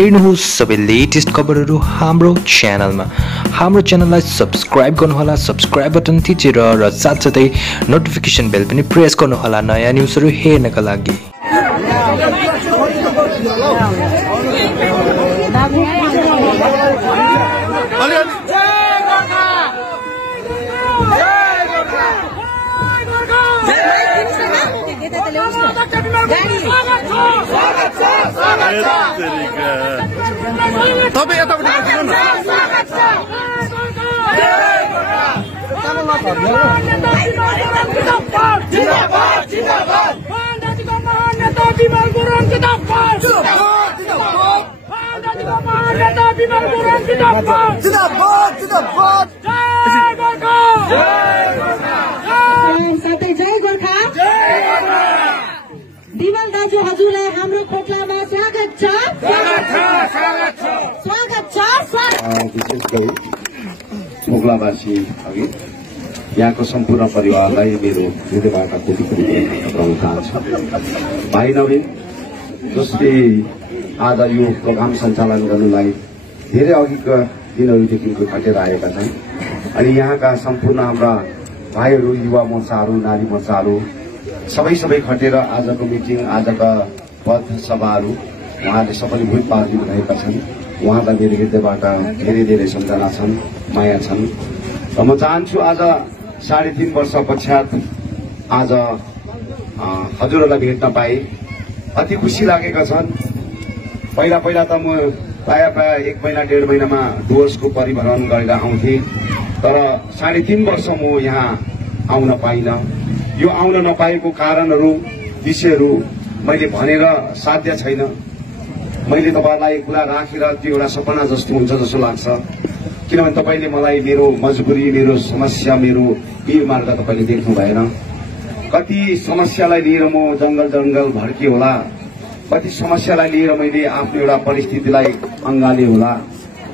हेर्नुहोस् सबै लेटेस्ट खबरहरू हाम्रो च्यानललाई सब्स्क्राइब गर्नुहोला, सब्स्क्राइब बटन थिचेर र साथसाथै नोटिफिकेसन बेल पनि प्रेस गर्नुहोला नयाँ न्युजहरू हेर्नका लागि। बिमल दाजु हजुरलाई हाम्रो कोटलामा स्वागत छ। विशेष गरी मोगलावासी अघि यहाँको सम्पूर्ण परिवारलाई मेरो हृदयबाट कोटि पठाउन चाहन्छु। भाइ नवीन जसले आज यो प्रोग्राम सञ्चालन गर्नुलाई धेरै अघिका दिनहरूदेखिको खटेर आएका छन् अनि यहाँका सम्पूर्ण हाम्रा भाइहरू, युवा मोर्चाहरू, नारी मोर्चाहरू सबै खटेर आजको मिटिङ, आजका पथ सभाहरू उहाँले सबैले भोट पारिदिनु रहेका छन्। उहाँलाई मेरो हृदयबाट धेरै सम्झना छन्, माया छन् र म चाहन्छु आज 3.5 वर्ष पश्चात आज हजुरहरूलाई भेट्न पाए अति खुसी लागेका छन्। पहिला त म प्राय 1 महिना 1.5 महिनामा डुवर्सको परिभ्रमण गरेर आउँथे, तर 3.5 वर्ष म यहाँ आउन पाइनँ। यो आउन नपाएको कारणहरू, विषयहरू मैले भनेर साध्य छैन। मैले तपाईलाई कुरा राखेर त्यो एउटा सपना जस्तो हुन्छ जस्तो लाग्छ, किनभने तपाईले मलाई मेरो मजबुरी, मेरो समस्या, मेरो पीर मार्ग तपाईले देख्नु भएन। कति समस्यालाई लिएर म जंगल भड्के होला, कति समस्यालाई लिएर मैले आफ्नो एउटा परिस्थितिलाई अँगाले होला।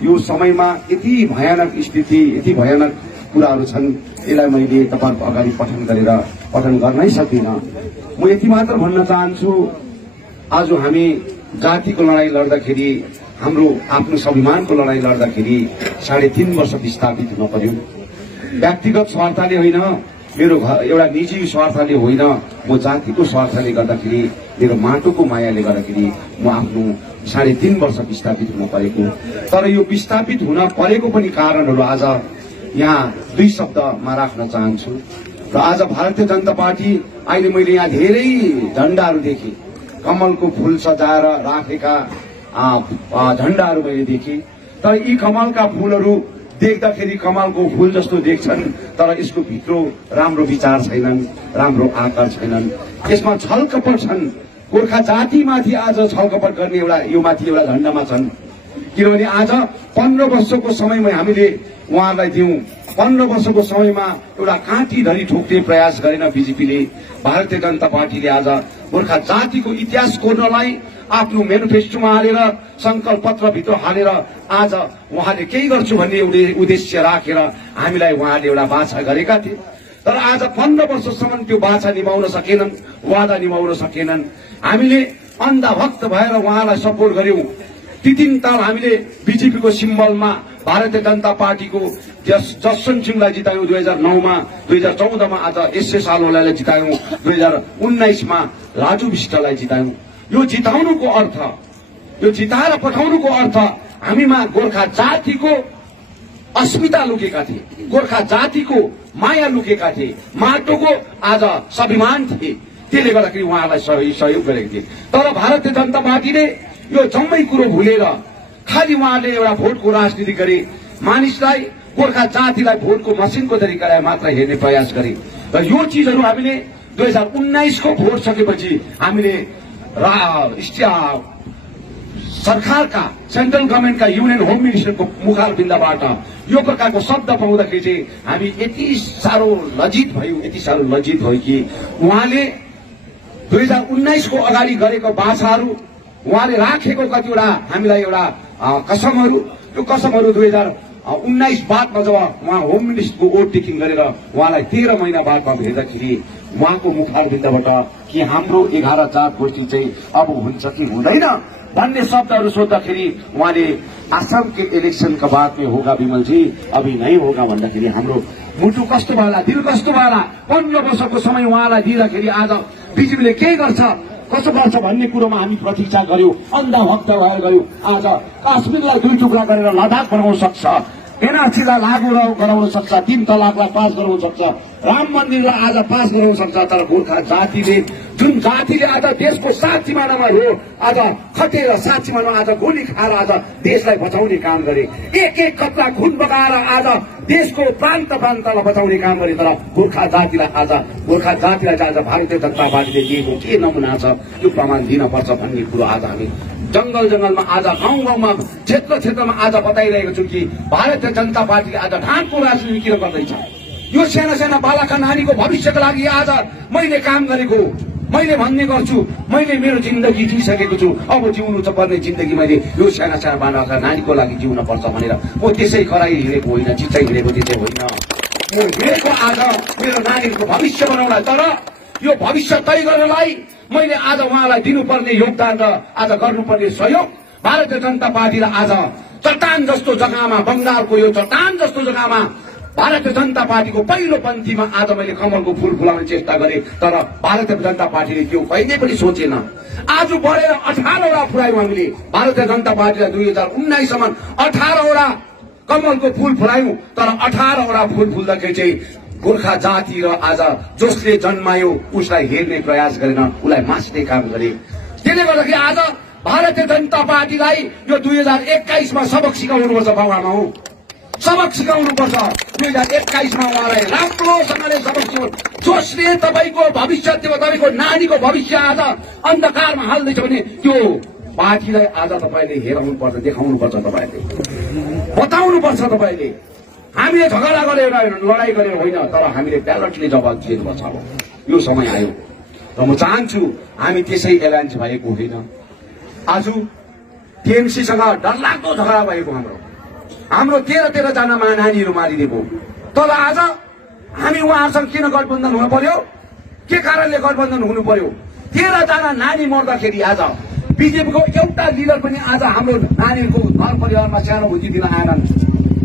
यो समयमा यति भयानक स्थिति, यति भयानक कुराहरू छन्, यसलाई मैले तपाईहरुको अगाडि पठन गर्नै सकिनँ। म यति मात्र भन्न चाहन्छु, आज हामी जातिको लडाई लड्दाखेरि, हाम्रो आफ्नो स्वाभिमानको लडाई लड्दाखेरि 3.5 वर्ष विस्थापित हुन पर्यो। व्यक्तिगत स्वार्थले होइन, मेरो एउटा निजी स्वार्थले होइन, म जातिको स्वार्थले गर्दाखेरि, मेरो माटोको मायाले गर्दाखेरि म आफ्नो 3.5 वर्ष विस्थापित हुन परेको। तर यो विस्थापित हुन परेको पनि कारणहरू आज यहाँ 2 शब्दमा राख्न चाहन्छु। र आज भारतीय जनता पार्टी, अहिले मैले यहाँ धेरै झण्डाहरू देखेँ, कमलको फूल सजाएर राखेका झण्डाहरू मैले देखेँ। तर यी कमलका फूलहरू देख्दाखेरि कमलको फूल जस्तो देख्छन्, तर यसको भित्र राम्रो विचार छैनन्, राम्रो आकार छैनन्, यसमा छलकपट छन्। गोर्खा जातिमाथि आज छलकपट गर्ने एउटा यो माथि एउटा झण्डामा छन्। किनभने आज 15 वर्षको समयमा हामीले उहाँलाई दियौं। 15 वर्षको समयमा एउटा काँटी धरी ठोक्ने प्रयास गरेन बीजेपीले। भारतीय जनता पार्टीले आज गोर्खा जातिको इतिहास कोर्नलाई आफ्नो मेनिफेस्टोमा हालेर, संकल्प पत्रभित्र हालेर आज उहाँले केही गर्छु भन्ने उद्देश्य राखेर हामीलाई उहाँले एउटा बाछा गरेका थिए। तर आज 15 वर्षसम्म त्यो बाछा निभाउन सकेनन्, वादा निभाउन सकेनन्। हामीले अन्धभक्त भएर उहाँलाई सपोर्ट गर्यौं। तीन ताल हामीले बीजेपीको सिम्बलमा भारतीय जनता पार्टीको जसवन्त सिंहलाई जितायौं 2009 मा, 2014 मा आज एसएस आलवालाई जितायौं, 2019 मा राजु विष्टलाई जितायौं। यो जिताउनुको अर्थ, यो जिताएर पठाउनुको अर्थ हामीमा गोर्खा जातिको अस्मिता लुकेका थिए, गोर्खा जातिको माया लुकेका थिए, माटोको आज स्वाभिमान थिए। त्यसले गर्दाखेरि उहाँलाई सहयोग गरेको थिए। तर भारतीय जनता पार्टीले यो जम्मै कुरो भुलेर खालि उहाँले एउटा भोटको राजनीति गरे, मानिसलाई, गोर्खा जातिलाई भोटको मसिनको तरिकाले मात्र हेर्ने प्रयास गरे। र यो चीजहरू हामीले 2019 को भोट सकेपछि हामीले सरकारका, सेन्ट्रल गभर्मेन्टका, युनियन होम मिनिस्टरको मुखारबिन्दबाट यो प्रकारको शब्द पाउँदाखेरि चाहिँ हामी यति साह्रो लज्जित भयो कि उहाँले 2019 को अगाडि गरेको बाछाहरू, उहाँले राखेको कतिवटा हामीलाई एउटा कसमहरू, त्यो कसमहरू 19 बादमा जब उहाँ होम मिनिस्टरको ओभरटेकिङ गरेर उहाँलाई 13 महिना बादमा भेट्दाखेरि उहाँको मुखारबिन्दबाट कि हाम्रो 11 जात गोष्ठी चाहिँ अब हुन्छ कि हुँदैन भन्ने शब्दहरू सोद्धाखेरि उहाँले आसाम के इलेक्शन का बाद में होगा विमल जी, अभी नहीं होगा भन्दाखेरि हाम्रो मुटु कस्तो होला, दिल कस्तो होला। 15 वर्षको समय उहाँलाई दिँदाखेरि आज बिजेपीले के गर्छ कसो गर्छ भन्ने कुरोमा हामी प्रतीक्षा गर्यौं, अन्धभक्त भएर गयौं। आज काश्मीरलाई 2 टुक्रा गरेर लद्दाख बनाउन सक्छ, एनआरसीलाई लागू गराउन सक्छ, 3 तलाकलाई पास गराउन सक्छ, राम मन्दिरलाई आज पास गराउन सक्छ। तर गोर्खा जातिले जुन जातिले आज देशको 7 सिमानामा हो आज खटेर 7 सिमानामा आज गोली खाएर आज देशलाई बचाउने काम गरे, एक कपडा खुन बगाएर आज देशको प्रान्त प्रान्तलाई बचाउने काम गरे। तर गोर्खा जातिलाई आज भारतीय जनता पार्टीले दिएको के नमुना छ त्यो प्रमाण दिन पर्छ भन्ने कुरो आज हामी जंगल जंगलमा आज गाउँ गाउँमा क्षेत्रमा आज बताइरहेको छु कि भारतीय जनता पार्टीले आज ढाँटको राजनीति किन गर्दैछ। यो साना साना बालकका नानीको भविष्यको लागि आज मैले काम गरेको, मैले भन्ने गर्छु, मैले मेरो जिन्दगी जिइसकेको छु, अब जिउनु छ पर्ने जिन्दगी मैले यो साना साना बालकका नानीको लागि जिउन पर्छ भनेर म त्यसै कराई हिँडेको होइन, चिच्चै हिँडेको त्यसै होइन। म हिँडेको आज मेरो नानीको भविष्य बनाउनलाई। तर यो भविष्य तय गर्नलाई मैले आज उहाँलाई दिनुपर्ने योगदान र आज गर्नुपर्ने सहयोग भारतीय जनता पार्टीलाई आज चट्टान जस्तो जग्गामा, बंगालको यो चट्टान जस्तो जग्गामा भारतीय जनता पार्टीको पहिलो पन्थीमा आज मैले कमलको फूल फुलाउने चेष्टा गरेँ। तर भारतीय जनता पार्टीले त्यो कहिले पनि सोचेन। आज बढेर 18 वटा फुलायौं हामीले भारतीय जनता पार्टीलाई 2019 सम्म 18 वटा कमलको फूल फुलायौं। तर 18 वटा फूल फुल्दाखेरि चाहिँ गोर्खा जाति र आज जसले जन्मायो उसलाई हेर्ने प्रयास गरेन, उसलाई मास्ने काम गरे। त्यसले गर्दाखेरि आज भारतीय जनता पार्टीलाई यो 2021 मा सबक सिकाउनुपर्छ। बाबुआमा हो सबक सिकाउनुपर्छ। 2021 मा उहाँलाई राम्रोसँगले सबक सिकाउनु। जसले तपाईको भविष्य, तपाईको नानीको भविष्य आज अन्धकारमा हाल्दैछ भने त्यो पार्टीलाई आज तपाईले हेराउनुपर्छ, देखाउनुपर्छ, तपाईले बताउनुपर्छ। तपाईले हामीले झगडा गरेर लडाई गरेर होइन, तर हामीले ब्यालटले जवाब दिनुपर्छ। यो समय आयो र म चाहन्छु हामी त्यसै एलायन्स भएको होइन। आज टीएमसीसँग डरलाग्दो झगडा भएको हाम्रो 13 जना नानीहरू मारिदिएको। तर आज हामी उहाँहरूसँग किन गठबन्धन हुनु पर्यो? के कारणले गठबन्धन हुनु पर्यो? 13 जना नानी मर्दाखेरि आज बीजेपीको एउटा लिडर पनि आज हाम्रो नानीहरूको घर परिवारमा सहानुभूति दिन आएनन्,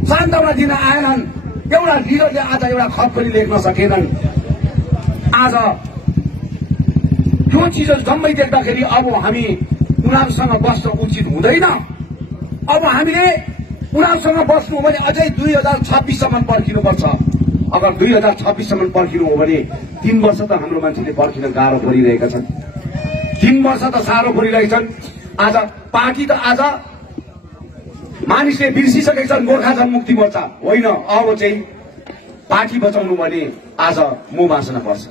सान्त्वना दिन आएनन्। एउटा लिडरले आज एउटा खत पनि लेख्न सकेनन्। आज त्यो चिजहरू जम्मै देख्दाखेरि अब हामी उनीहरूसँग बस्न उचित हुँदैन। अब हामीले उनीहरूसँग बस्नु हो भने अझै 2026 सम्म पर्खिनुपर्छ। अगर 2026 सम्म पर्खिनु हो भने 3 वर्ष त हाम्रो मान्छेले पर्खिन गाह्रो परिरहेका छन्। 3 वर्ष त साह्रो परिरहेछन्। आज पार्टी त आज मानिसले बिर्सिसकेका छन् गोर्खा जनमुक्ति मोर्चा होइन। अब चाहिँ पार्टी बचाउनु भने आज म बाँच्न पर्छ,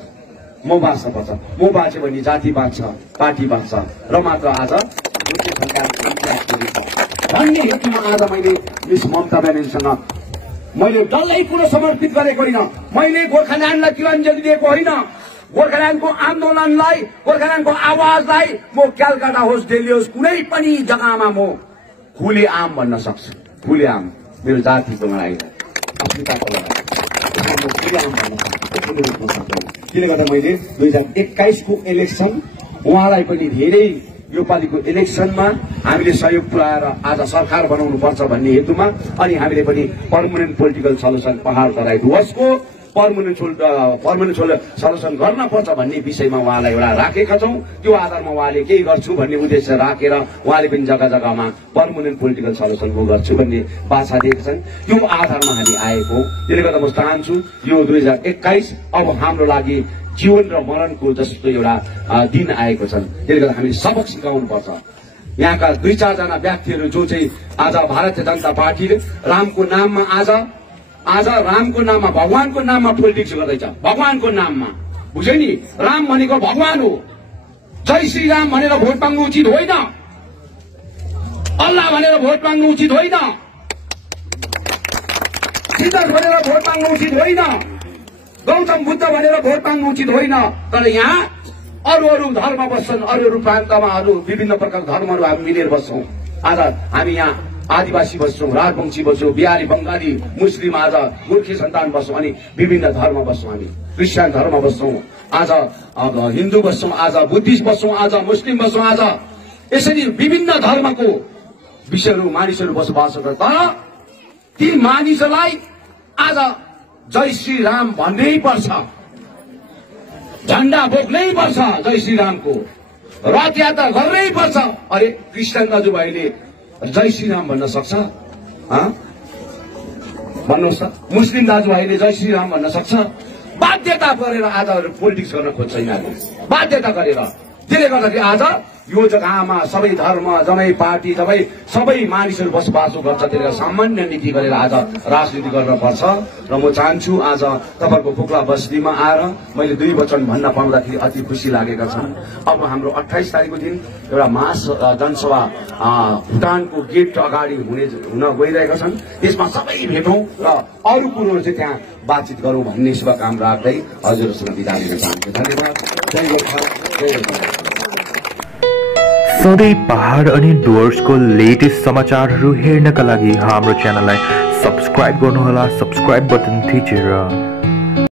म बाँच्न पर्छ। म बाँच्यो भने जाति बाँच्छ, पार्टी बाँच्छ र मात्र आज भन्ने हेतुमा आज मैले मिस ममता ब्यानर्जीसँग मैले डल्लै कुरो समर्पित गरेको होइन। मैले गोर्खाल्यान्डलाई तिरञ्जली दिएको होइन। गोर्खाल्यान्डको आन्दोलनलाई, गोर्खाल्यान्डको आवाजलाई म कलकत्ता होस्, दिल्ली होस्, कुनै पनि जग्गामा म खुले आम भन्न सक्छु। खुले आम मेरो जातिको लडाई, अस्मिताको लडाई खुले आम भन्न सक्छु। त्यसले गर्दा मैले 2021 को इलेक्सन उहाँलाई पनि धेरै यो पालिको इलेक्सनमा हामीले सहयोग पुर्याएर आज सरकार बनाउनु पर्छ भन्ने हेतुमा अनि हामीले पनि पर्मानेन्ट पोलिटिकल सल्युसन पहाड तराई डुवर्सको पर्मानेन्ट सल्युसन गर्न पर्छ भन्ने विषयमा उहाँलाई एउटा राखेका छौं। त्यो आधारमा उहाँले केही गर्छु भन्ने उद्देश्य राखेर उहाँले पनि जग्गा जग्गामा पर्मानेन्ट पोलिटिकल सल्युसन म गर्छु भन्ने बाछा दिएका छन्। त्यो आधारमा हामी आएको। त्यसले गर्दा म चाहन्छु यो 2021 अब हाम्रो लागि जीवन र मरणको जस्तो एउटा दिन आएको छन्। त्यसले गर्दा हामीले सबक सिकाउनु पर्छ। यहाँका 2-4 जना व्यक्तिहरू जो चाहिँ आज भारतीय जनता पार्टीले रामको नाममा आज रामको नाममा, भगवानको नाममा पोलिटिक्स गर्दैछ। भगवानको नाममा बुझ्यो नि, राम भनेको भगवान हो। जय श्री राम भनेर भोट माग्नु उचित होइन। अल्लाह भनेर भोट माग्नु उचित होइन। सिद्धार्थ भनेर भोट माग्नु उचित होइन। गौतम बुद्ध भनेर भोट माग्नु उचित होइन। तर यहाँ अरू धर्म बस्छन्, अरू प्रान्तमा अरू विभिन्न प्रकारका धर्महरू हामी मिलेर बस्छौं। आज हामी यहाँ आदिवासी बस्छौँ, राजवंशी बस्छौँ, बिहारी, बङ्गाली, मुस्लिम, आज गोर्खे सन्तान बस्छौँ, अनि विभिन्न धर्म बस्छौँ, हामी क्रिस्चियन धर्म बस्छौँ, आज हिन्दू बस्छौँ, आज बुद्धिस्ट बस्छौँ, आज मुस्लिम बस्छौँ, आज यसरी विभिन्न धर्मको विषयहरू मानिसहरू बसोबास गर्छ। तर ती मानिसहरूलाई आज जय श्री राम भन्नै पर्छ, झण्डा बोक्नै पर्छ जय श्री रामको, रथ यात्रा गर्नै पर्छ। अरे क्रिस्चियन दाजुभाइले जय श्री राम भन्न सक्छ? भन्नुहोस् त। मुस्लिम दाजुभाइले जय श्री राम भन्न सक्छ? बाध्यता गरेर आज पोलिटिक्स गर्न खोज्छ यिनीहरूले, बाध्यता गरेर। त्यसले गर्दाखेरि आज यो जग्गामा सबै धर्म, जनै पार्टी, सबै मानिसहरू बसोबासो गर्छ। त्यसले सामान्य नीति गरेर आज राजनीति गर्न पर्छ। र म चाहन्छु आज तपाईँहरूको पोखला बस्तीमा आएर मैले 2 वचन भन्न पाउँदाखेरि अति खुसी लागेका छन्। अब हाम्रो 28 तारिकको दिन एउटा मास जनसभा भुटानको गेट अगाडि हुन गइरहेका छन्। त्यसमा सबै भेटौँ र अरू कुरोहरू चाहिँ त्यहाँ बातचित गरौँ भन्ने शुभकामना राख्दै हजुरहरूसँग बिदा लिन चाहन्छु। धन्यवाद। जय गोर्खा, जय गोर्खा। सधैँ पहाड अनि डुवर्सको लेटेस्ट समाचारहरू हेर्नका लागि हाम्रो च्यानललाई सब्स्क्राइब गर्नुहोला, सब्स्क्राइब बटन थिचेर।